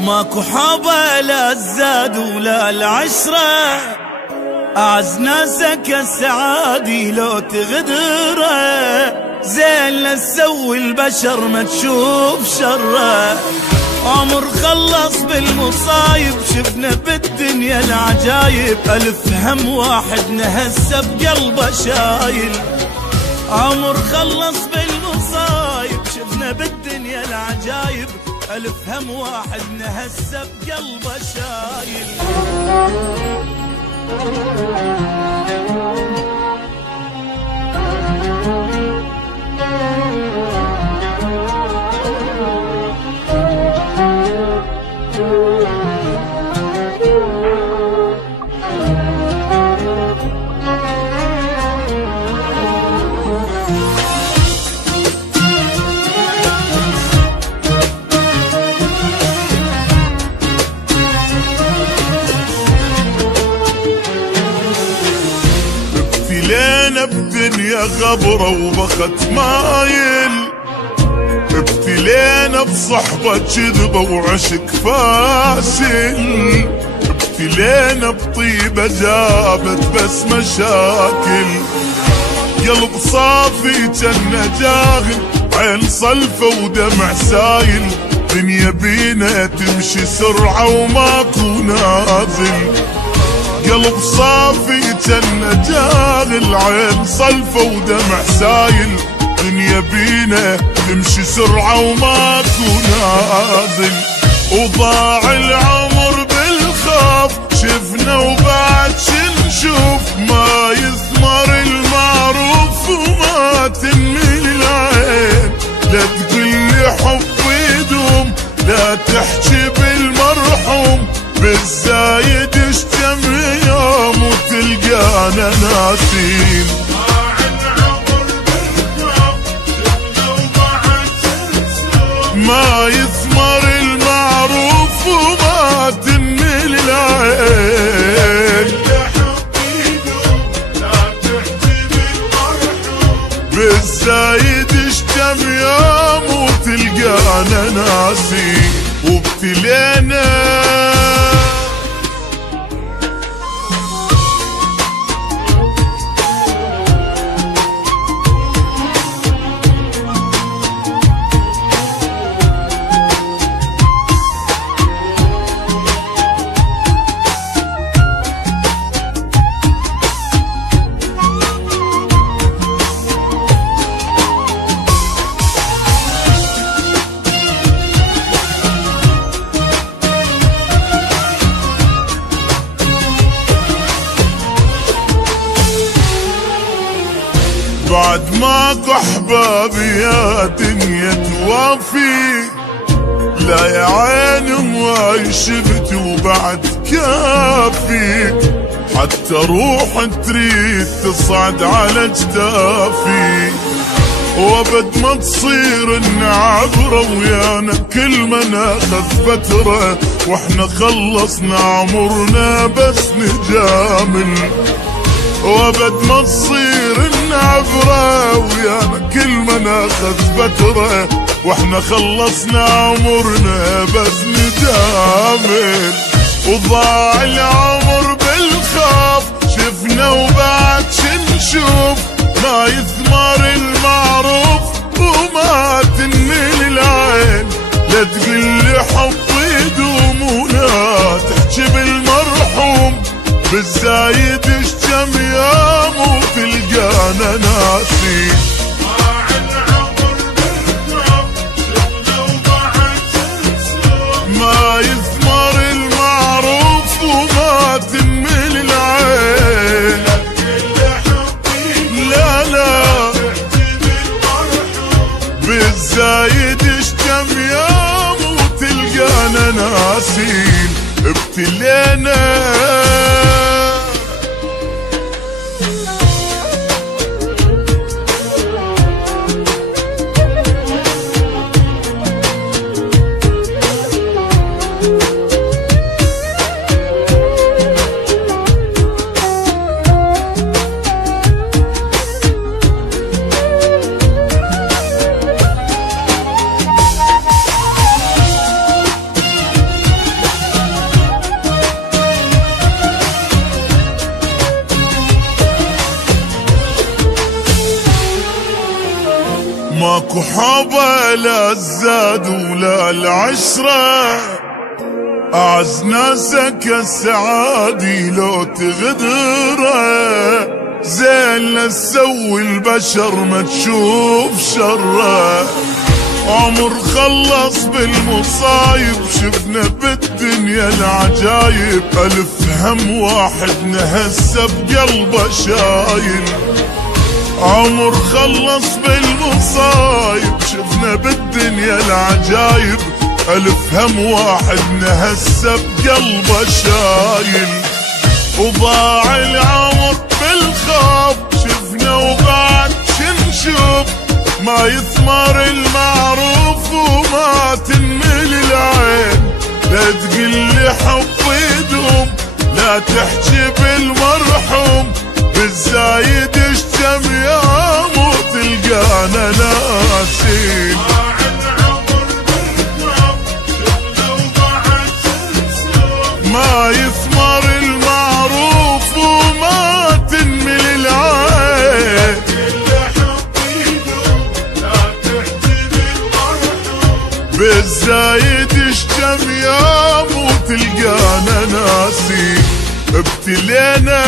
ماكو حبة لا الزاد ولا العشرة، أعز ناسك السعادي لو تغدره، زين لا تسوي البشر ما تشوف شره. عمر خلص بالمصايب شفنا بالدنيا العجايب، ألف هم واحد نهسه بقلبه شايل. عمر خلص بالمصايب شفنا بالدنيا العجايب، ألف هم واحد نهسه بقلبه شايل. ابتلينا بدنيا غبرة وبخت مايل، ابتلينا بصحبة كذبة وعشق فاشل، ابتلينا بطيبة جابت بس مشاكل. قلب صافي جنة جاهل، عين صلفة ودمع سايل، دنيا بينا تمشي سرعة وماكو نازل. قلب صافي جنة جاهل، عين صلفة ودمع سايل، دنيا بينا تمشي سرعة وماكو نازل. وضاع العمر بالخوف شفنا وبعد شنشوف، ما يثمر المعروف وما تنمي العين. لا تقلي حب يدوم، لا تحكي بالمرحوم، بالزايد اشتم يوم وتلقانا ناسين. ما يثمر المعروف وما تنمي العين. بالزايد اشتم يوم وتلقانا ناسين. وابتلينا بعد ماكو احبابي يا دنيا توافي، لا يا عيني هواي شفت وبعد كافي، حتى روح تريد تصعد على جدافي. وابد ما تصير النعبرة ويانا كل ما ناخذ فترة، واحنا خلصنا عمرنا بس نجامل. وابد ما تصير النعبرة ويانا كل ما ناخذ فترة، واحنا خلصنا عمرنا بس نجامل. وضاع العمر بالخوف شفنا وبعد شنشوف، ما يثمر المعروف وما تنمي العين. لا تقلي حب يدوم ولا تحكي بالمرحوم، بالزايد اشتم يوم وتلقانا ناسين. ما يثمر المعروف وما تنمي العين. لا لا بالزايد اشتم يوم وتلقانا ناسين. ابتلينا ماكو حبا لا الزاد ولا العشرة، أعز ناسك السعادي لو تغدره، زين لا تسوي البشر ما تشوف شره. عمر خلص بالمصايب شفنا بالدنيا العجايب، ألف هم واحد نهسه بقلبه شايل. عمر خلص بالمصايب شفنا بالدنيا العجايب، ألف هم واحد نهسه بقلبه شايل. وضاع العمر بالخوف شفنا وبعد شنشوف، ما يثمر المعروف وما تنمل العين. لا تقلي حب يدوم لا تحكي بالمرحوم، بالزايد اشتم يا مو تلقانا ناسين. ما يثمر المعروف وما تنمل العين، بالزايد اشتم يا مو تلقانا ناسين. ابتلينا